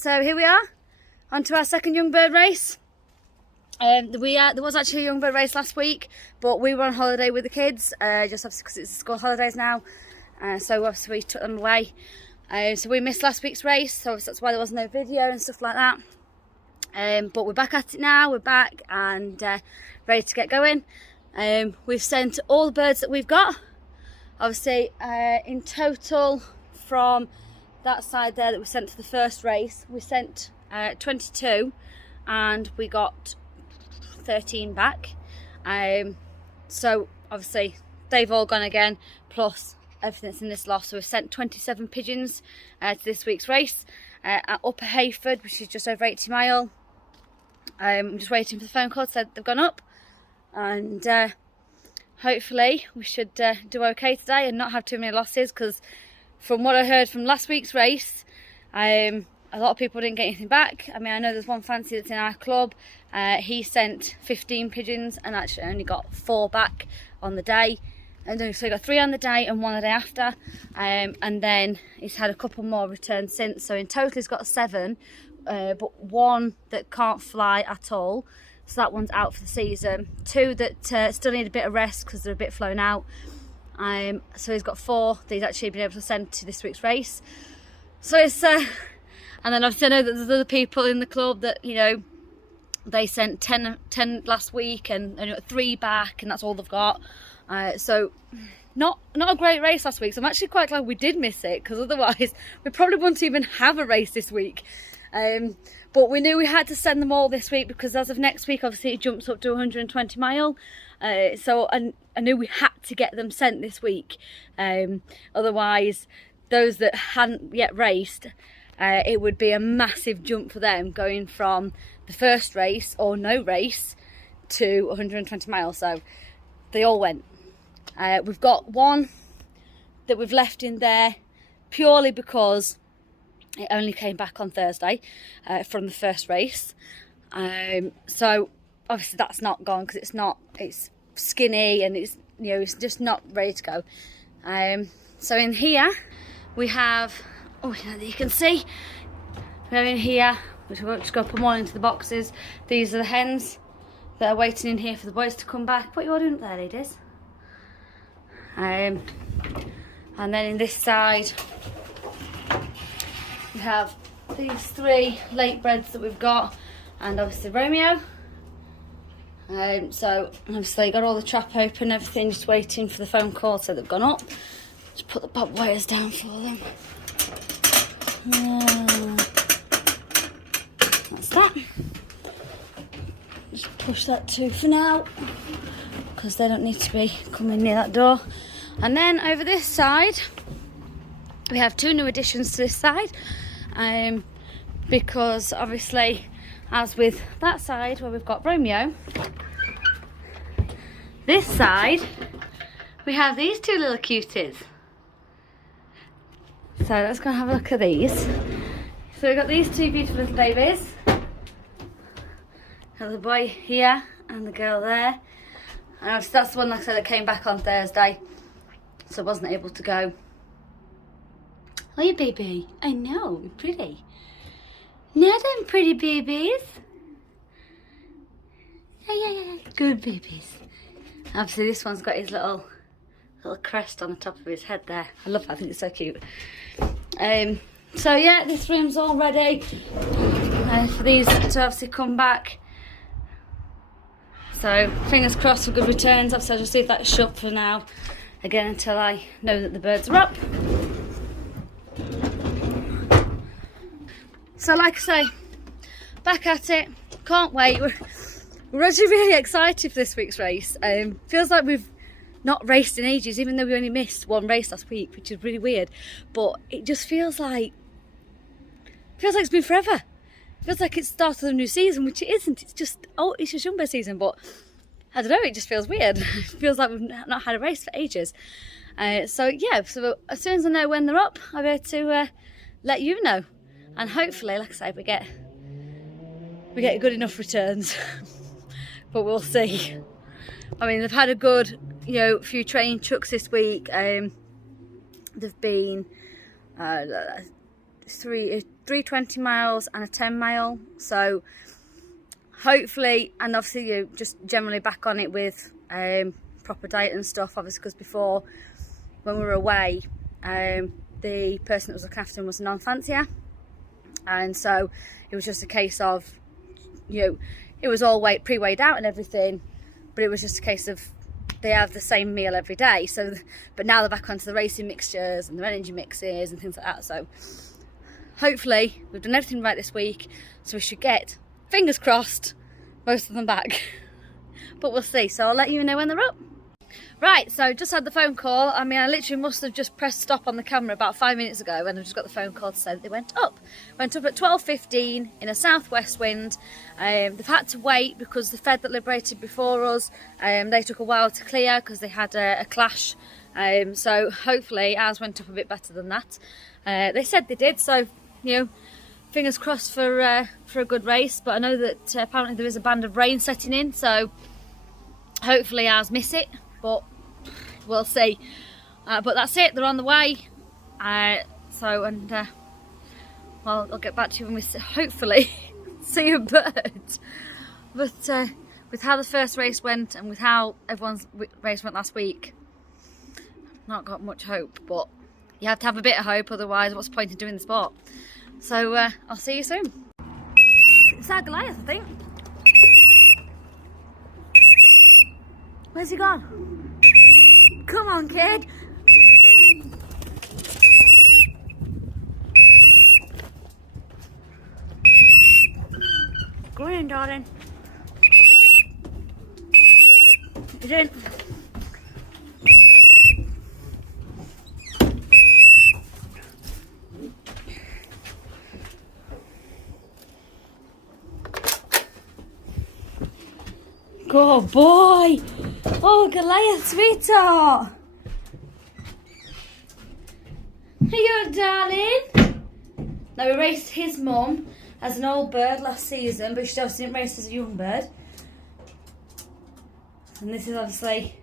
So here we are, on to our second young bird race. There was actually a young bird race last week, but we were on holiday with the kids, just obviously because it's school holidays now, so obviously we took them away. So we missed last week's race, so that's why there was no video and stuff like that. But we're back at it now, we're back and ready to get going. We've sent all the birds that we've got. Obviously, in total from that side there that we sent for the first race, we sent 22 and we got 13 back. So obviously they've all gone again, plus everything that's in this lot. So we've sent 27 pigeons to this week's race at Upper Hayford, which is just over 80 mile. I'm just waiting for the phone call, said they've gone up, and hopefully we should do okay today and not have too many losses, because from what I heard from last week's race, a lot of people didn't get anything back. I mean, I know there's one fancy that's in our club, he sent 15 pigeons and actually only got 4 back on the day, and so he got 3 on the day and 1 the day after, and then he's had a couple more returns since, so in total he's got 7, but 1 that can't fly at all, so that one's out for the season. 2 that still need a bit of rest because they're a bit flown out. So he's got 4 that he's actually been able to send to this week's race. So it's and then obviously I know that there's other people in the club that, you know, they sent 10 last week and got 3 back, and that's all they've got. So not a great race last week. So I'm actually quite glad we did miss it, because otherwise we probably wouldn't even have a race this week. But we knew we had to send them all this week, because as of next week obviously it jumps up to 120 mile, so I knew we had to get them sent this week. Otherwise those that hadn't yet raced, it would be a massive jump for them going from the first race or no race to 120 miles. So they all went. We've got 1 that we've left in there purely because it only came back on Thursday from the first race. So obviously that's not gone, because it's skinny and it's, you know, it's just not ready to go. So in here we have, oh, you can see, we're in here, which we'll just go put them all into the boxes. These are the hens that are waiting in here for the boys to come back. What are you all doing up there, ladies? And then in this side we have these 3 late breds that we've got, and obviously Romeo. So obviously got all the trap open, everything, just waiting for the phone call, so they've gone up. Just put the bob wires down for them. That's that. Just push that too for now, because they don't need to be coming near that door. And then over this side we have 2 new additions to this side, because obviously, as with that side where we've got Romeo, this side we have these 2 little cuties. So let's go and have a look at these. So we've got these 2 beautiful little babies. Got the boy here and the girl there. And obviously that's the one, like I said, that came back on Thursday, so I wasn't able to go. Oh, you baby. I know, you're pretty. Now them pretty babies. Yeah. Good babies. Obviously this one's got his little crest on the top of his head there. I love that, I think it's so cute. So yeah, this room's all ready for these to obviously come back. So fingers crossed for good returns. Obviously I'll just leave that shut for now, again, until I know that the birds are up. So like I say, back at it, can't wait. We're actually really excited for this week's race. Feels like we've not raced in ages, even though we only missed 1 race last week, which is really weird. But it just feels like it's been forever. It feels like it's started a new season, which it isn't. It's just young bird season, but I don't know, it just feels weird. It feels like we've not had a race for ages. So yeah, so as soon as I know when they're up, I'll be able to let you know. And hopefully, like I say, we get good enough returns. But we'll see. I mean, they've had a good, few training trucks this week. They've been three 20 miles and a 10 mile. So hopefully, and obviously you're just generally back on it with proper diet and stuff, obviously, because before, when we were away, the person that was looking after him was a non-fancier, and so it was just a case of, you know, it was all pre-weighed out and everything, but it was just a case of they have the same meal every day. So, but now they're back onto the racing mixtures and their energy mixes and things like that. So hopefully we've done everything right this week, so we should get, fingers crossed, most of them back. But we'll see, so I'll let you know when they're up. Right, so just had the phone call. I mean, I literally must have just pressed stop on the camera about 5 minutes ago, and I just got the phone call to say that they went up. Went up at 12:15 in a southwest wind. They've had to wait because the Fed that liberated before us, they took a while to clear because they had a clash. So hopefully ours went up a bit better than that. They said they did, so, you know, fingers crossed for a good race. But I know that apparently there is a band of rain setting in, so hopefully ours miss it, but we'll see. But that's it, they're on the way. Well, I'll get back to you when we hopefully see a bird. But with how the first race went and with how everyone's race went last week, I've not got much hope, but you have to have a bit of hope, otherwise what's the point in doing the sport? So I'll see you soon. It's our Goliath, I think. Where's he gone? Come on, kid. Go in, darling. He's in. Good boy. Oh, Goliath, sweetheart. Here you are, darling. Now, we raced his mum as an old bird last season, but she obviously didn't race as a young bird. And this is obviously...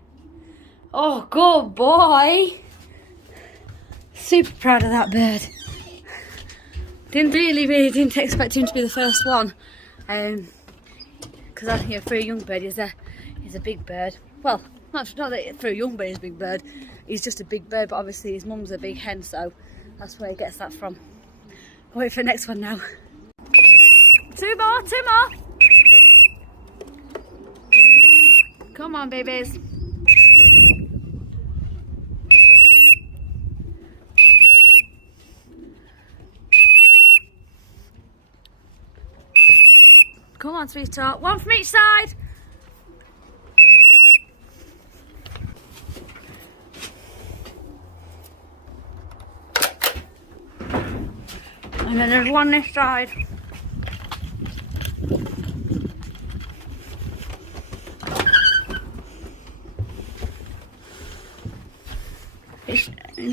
Oh, good boy. Super proud of that bird. Really didn't expect him to be the first one. Because I think for a young bird, he's a big bird. Well, not that for a young bird he's a big bird. He's just a big bird, but obviously his mum's a big hen, so that's where he gets that from. I'll wait for the next one now. Two more. Come on, babies. Come on, sweetheart. One from each side. And then there's one this side. It's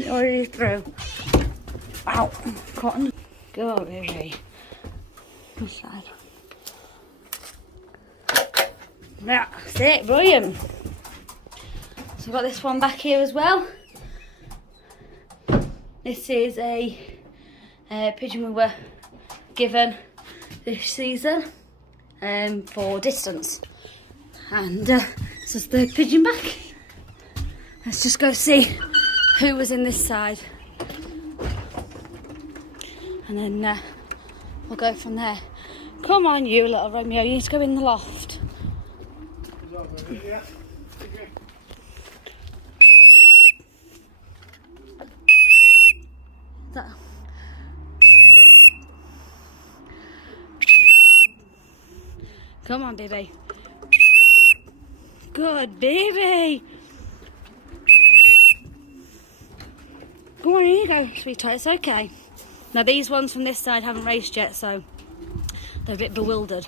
already through. Ow, cotton. Go, baby. This side. That's it, brilliant. So I've got this one back here as well. This is a pigeon we were given this season for distance. And this is the pigeon back. Let's just go see who was in this side. And then we'll go from there. Come on, you little Romeo, you need to go in the loft. That. Come on, baby. Good baby. Go on, here you go, sweetheart, it's okay. Now these ones from this side haven't raced yet, so they're a bit bewildered.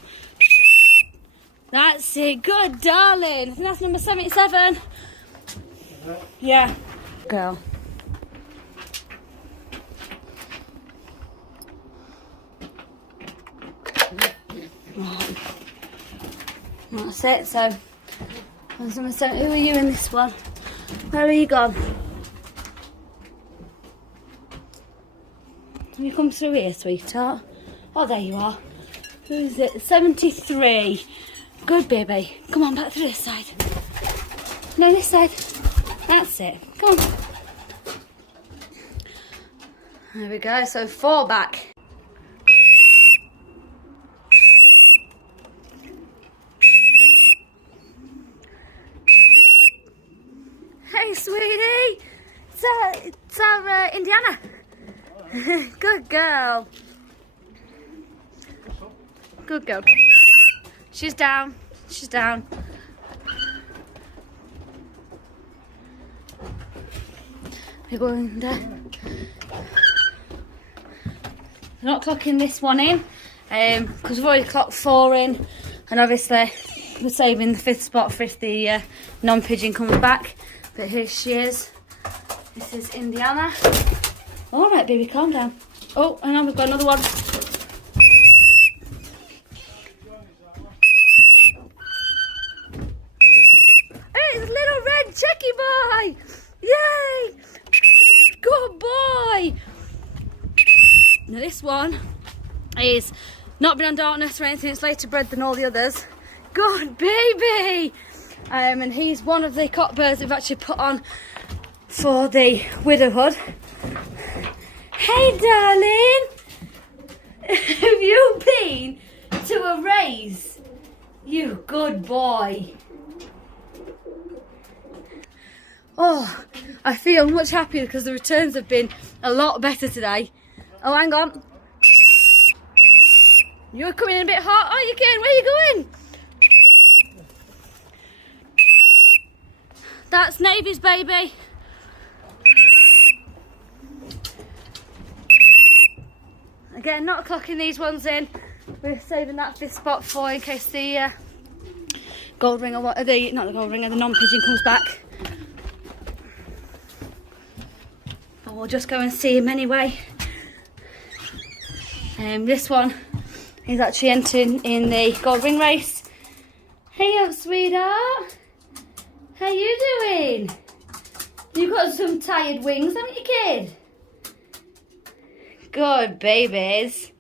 That's it, good darling. I think that's number 77. Yeah. Girl. Right. That's it, so that's number 7. Who are you in this one? Where are you gone? Who you come through here, sweetheart? Oh, there you are. Who is it? 73. Good baby. Come on, back through this side. No, this side. That's it. Come on. There we go. So 4 back. Hey, sweetie. It's our Indiana. Good girl. Good girl. She's down. She's down. We're going there. We're not clocking this one in because we've already clocked 4 in, and obviously we're saving the 5th spot for if the non-pigeon comes back. But here she is. This is Indiana. All right, baby, calm down. Oh, hang on, we've got another one. Hey, it's little red checky boy! Yay! Good boy! Now this one is not been on darkness or anything. It's later bred than all the others. Good baby! And he's one of the cockbirds we've actually put on for the widowhood. Hey, darling! Have you been to a race? You good boy. Oh, I feel much happier because the returns have been a lot better today. Oh, hang on. You're coming in a bit hot, aren't you, kid? Where are you going? That's Navy's baby. Again, not clocking these ones in. We're saving that 5th spot for in case the gold ringer, not the gold ringer, the non-pigeon comes back. But we'll just go and see him anyway. This one is actually entering in the gold ring race. Hey up, sweetheart. How you doing? You've got some tired wings, haven't you, kid? Good babies.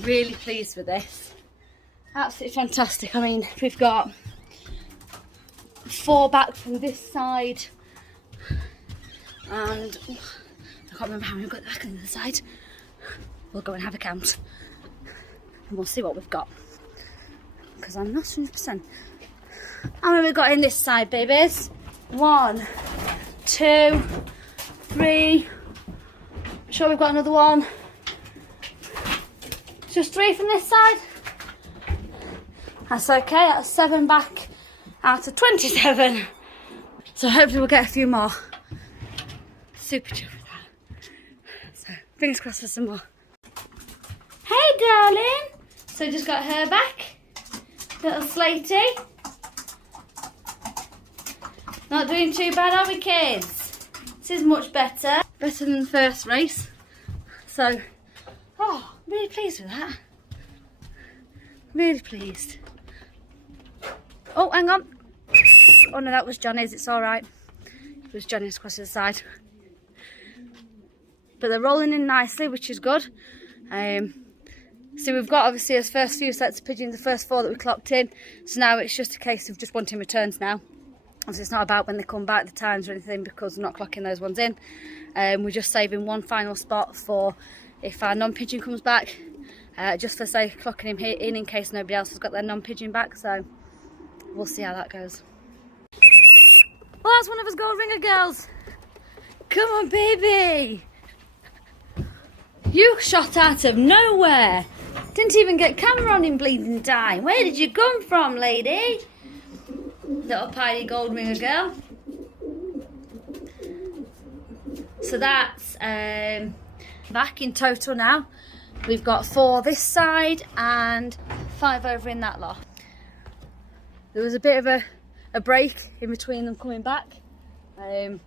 Really pleased with this. Absolutely fantastic. I mean, we've got 4 back from this side. And I can't remember how many we've got back on the other side. We'll go and have a count. And we'll see what we've got. Because I'm not 100%. How many have we got in this side, babies? 1, 2, 3. Sure we've got another one. Just 3 from this side. That's okay, that's 7 back out of 27. So hopefully we'll get a few more. Super chill with that. So fingers crossed for some more. Hey darling. So just got her back. Little Slaty. Not doing too bad, are we, kids? This is much better. Better than the first race. So, oh, really pleased with that. Really pleased. Oh, hang on. Oh no, that was Johnny's. It's all right. It was Johnny's across to the side. But they're rolling in nicely, which is good. So we've got obviously those first few sets of pigeons, the first 4 that we clocked in. So now it's just a case of just wanting returns now. Obviously it's not about when they come back, the times or anything, because we're not clocking those ones in. We're just saving one final spot for if our non-pigeon comes back. Just for say clocking him here in case nobody else has got their non-pigeon back. So we'll see how that goes. Well, that's one of us gold ringer girls. Come on, baby. You shot out of nowhere. Didn't even get camera on in bleeding time. Where did you come from, lady? Little piety gold ringer girl. So that's back in total now. We've got 4 this side and 5 over in that lot. There was a bit of a break in between them coming back. There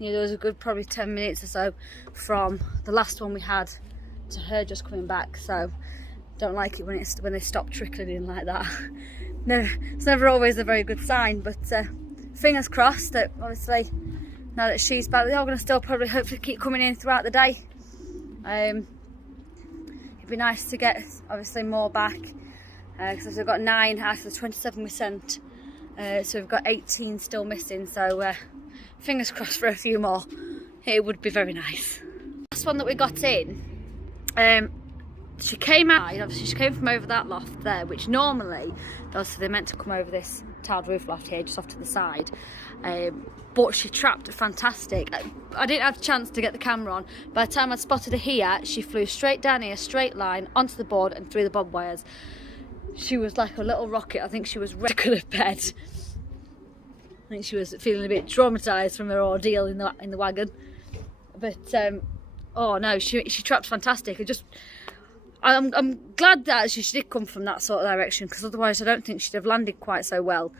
was a good probably 10 minutes or so from the last one we had to her just coming back. So don't like it when they stop trickling in like that. No, it's never always a very good sign, but fingers crossed that obviously now that she's back. They're all going to still probably hopefully keep coming in throughout the day. It'd be nice to get obviously more back, because we've got 9 out of the 27 we sent, so we've got 18 still missing, so fingers crossed for a few more. It would be very nice. Last one that we got in, she came out, obviously she came from over that loft there, which normally, obviously they're meant to come over this tiled roof loft here, just off to the side, but she trapped fantastic. I didn't have a chance to get the camera on. By the time I spotted her here, she flew straight down here, straight line, onto the board and through the bob wires. She was like a little rocket. I think she was ready to bed. I think she was feeling a bit traumatised from her ordeal in the wagon. But oh no, she trapped fantastic. I'm glad that she did come from that sort of direction, because otherwise I don't think she'd have landed quite so well.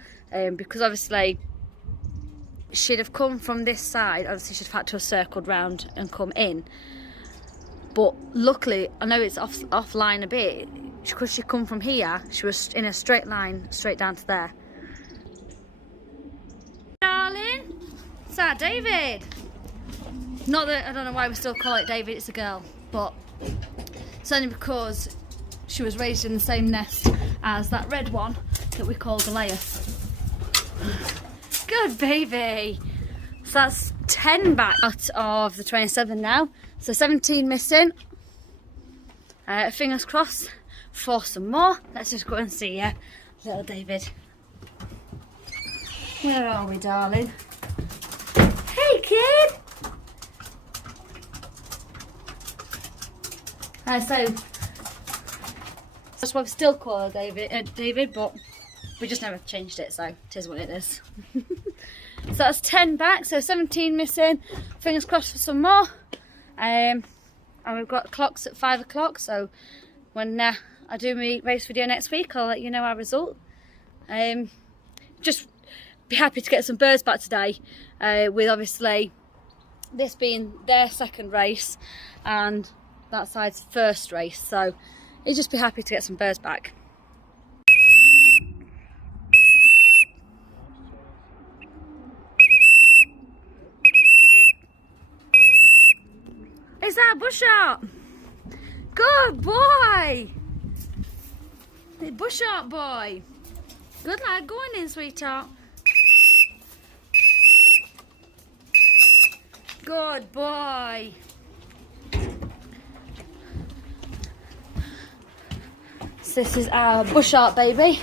Because obviously she'd have come from this side. Obviously she'd have had to have circled round and come in. But luckily, I know it's offline a bit, because she come from here, she was in a straight line straight down to there. Darling, it's our David. Not that, I don't know why we still call it David, it's a girl, but it's only because she was raised in the same nest as that red one that we call Goliath. Good baby. So that's 10 back out of the 27 now. So 17 missing. Fingers crossed for some more. Let's just go and see little David. Where are we, darling? Hey, kid. So that's why we still call her David, but we just never changed it, so it is what it is. So that's 10 back, so 17 missing. Fingers crossed for some more. And we've got clocks at 5 o'clock, so when I do my race video next week, I'll let you know our result. Just be happy to get some birds back today, with obviously this being their second race and that side's first race, so you'll just be happy to get some birds back. Is that a bush-art? Good boy! The bush-art boy. Good lad, go on in, sweetheart. Good boy. So this is our bush-art baby.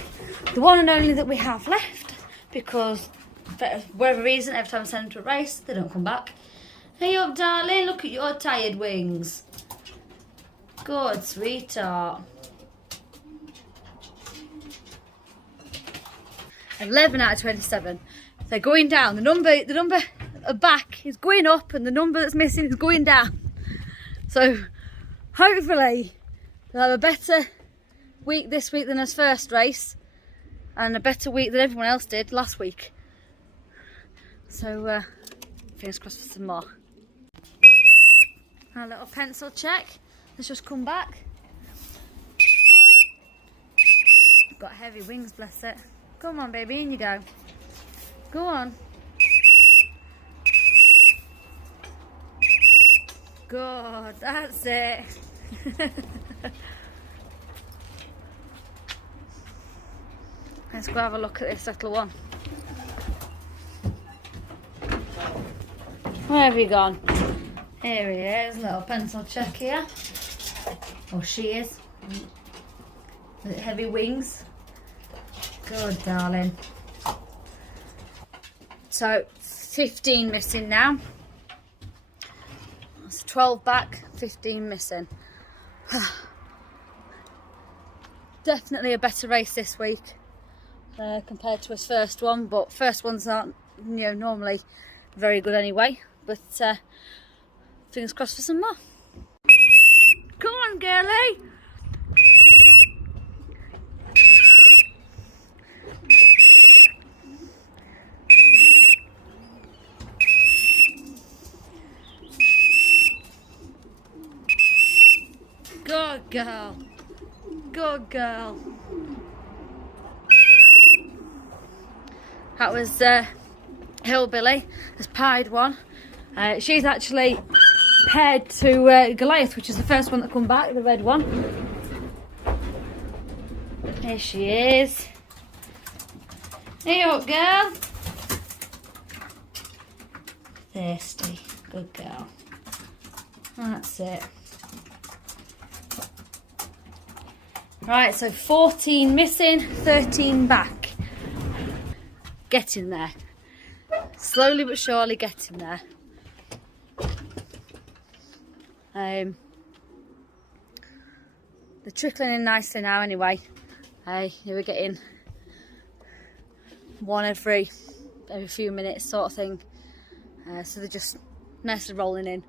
The one and only that we have left, because for whatever reason, every time I send them to a race, they don't come back. Hey up, darling, look at your tired wings. Good, sweetheart. 11 out of 27. They're going down. The number back is going up, and the number that's missing is going down. So hopefully they'll have a better week this week than his first race, and a better week than everyone else did last week. So fingers crossed for some more. Our little pencil check. Let's just come back. Got heavy wings, bless it. Come on, baby, in you go. Go on. Good, that's it. Let's go have a look at this little one. Where have you gone? Here he is, little pencil check here. Or she is. With heavy wings. Good, darling. So 15 missing now. That's 12 back, 15 missing. Definitely a better race this week compared to his first one, but first ones aren't, normally very good anyway. But fingers crossed for some more. Come on, girlie. Good girl. Good girl. That was Hillbilly has pied one. She's actually paired to Goliath, which is the first one that come back, the red one. Here she is. Hey up, girl. Thirsty. Good girl. That's it. Right, so 14 missing, 13 back. Getting there. Slowly but surely getting there. They're trickling in nicely now anyway. We're getting one every few minutes sort of thing. So they're just nicely rolling in.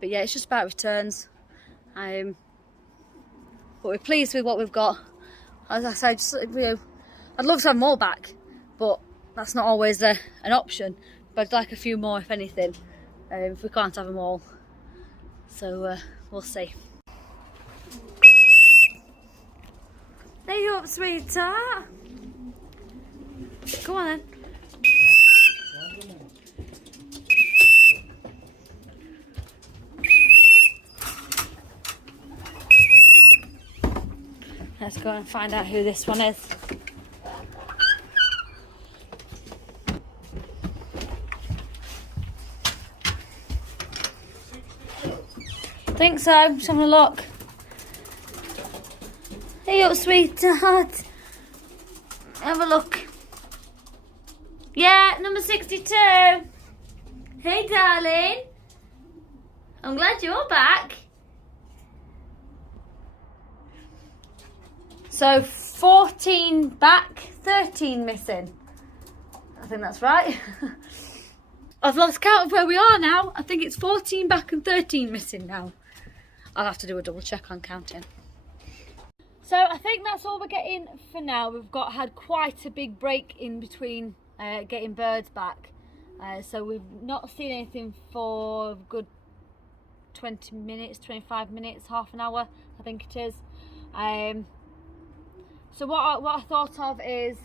But yeah, it's just about returns. But we're pleased with what we've got. As I said, just, I'd love to have more back, but that's not always an option. But I'd like a few more if anything, if we can't have them all. So we'll see. There you up, sweetheart. Go on then. Let's go and find out who this one is. Think so, just having a look. Hey up, sweetheart. Have a look. Yeah, number 62. Hey darling. I'm glad you're back. So 14 back, 13 missing. I think that's right. I've lost count of where we are now. I think it's 14 back and 13 missing now. I'll have to do a double check on counting. So I think that's all we're getting for now. We've had quite a big break in between getting birds back. So we've not seen anything for a good 20 minutes, 25 minutes, half an hour, I think it is. So what I thought of is,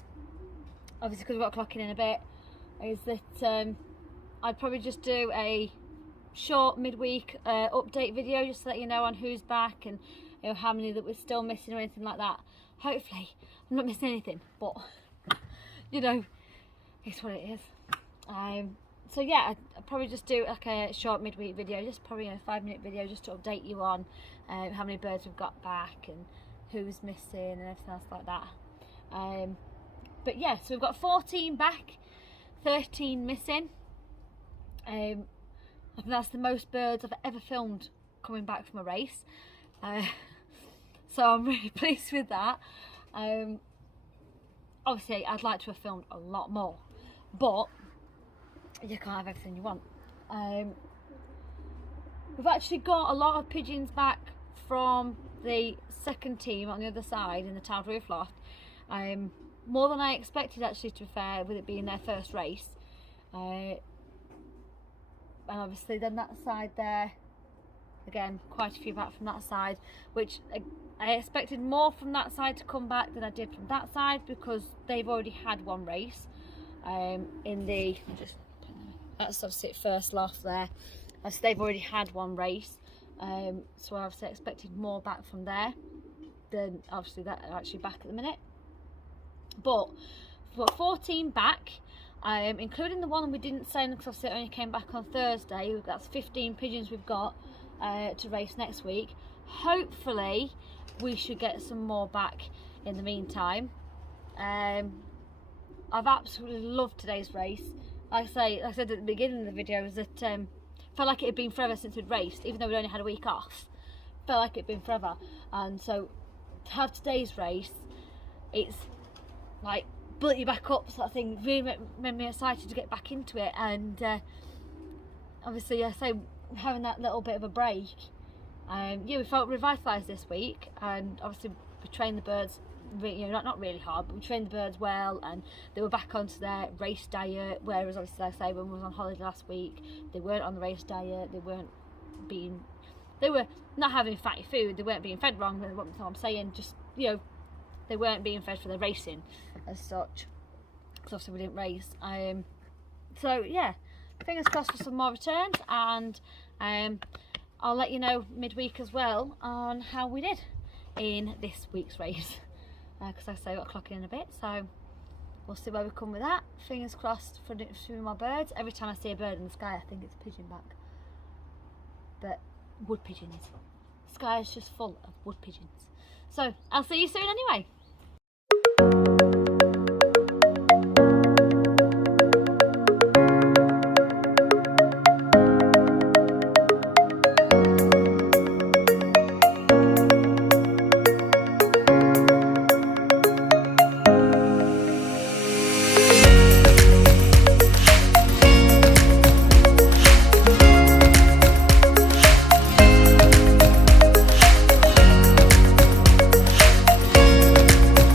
obviously because we've got clocking in a bit, is that I'd probably just do a short midweek update video just to let you know on who's back and how many that we're still missing or anything like that. Hopefully I'm not missing anything, but it's what it is. So yeah, I'd probably just do like a short midweek video, just probably a 5-minute video just to update you on how many birds we've got back and who's missing and everything else like that. But yeah, so we've got 14 back, 13 missing. I think that's the most birds I've ever filmed coming back from a race. So I'm really pleased with that. Obviously I'd like to have filmed a lot more, but you can't have everything you want. We've actually got a lot of pigeons back from the second team on the other side in the tiled roof loft. More than I expected, actually, to be fair, with it being their first race. And obviously then that side there, again, quite a few back from that side, which I expected more from that side to come back than I did from that side, because they've already had one race in the, that's obviously first loft there, so they've already had one race. So I obviously expected more back from there than obviously that are actually back at the minute. But we've got 14 back, including the one we didn't send because obviously it only came back on Thursday. That's 15 pigeons we've got to race next week. Hopefully we should get some more back in the meantime. I've absolutely loved today's race. Like I said at the beginning of the video, is that felt like it had been forever since we'd raced, even though we'd only had a week off. Felt like it had been forever. And so to have today's race, it's like built you back up sort of thing. Really made me excited to get back into it. And obviously, I say having that little bit of a break, yeah, we felt revitalised this week. And obviously we trained the birds, not really hard, but we trained the birds well, and they were back onto their race diet. Whereas obviously, like I say, when we was on holiday last week, they weren't on the race diet. They were not having fatty food. They weren't being fed wrong. That's what I'm saying. Just they weren't being fed for their racing as such, because obviously we didn't race. So yeah, fingers crossed for some more returns, and I'll let you know midweek as well on how we did in this week's race, because I say we're clocking in a bit, so we'll see where we come with that. Fingers crossed for my birds. Every time I see a bird in the sky, I think it's a pigeonback, but wood pigeons. The sky is just full of wood pigeons. So I'll see you soon anyway.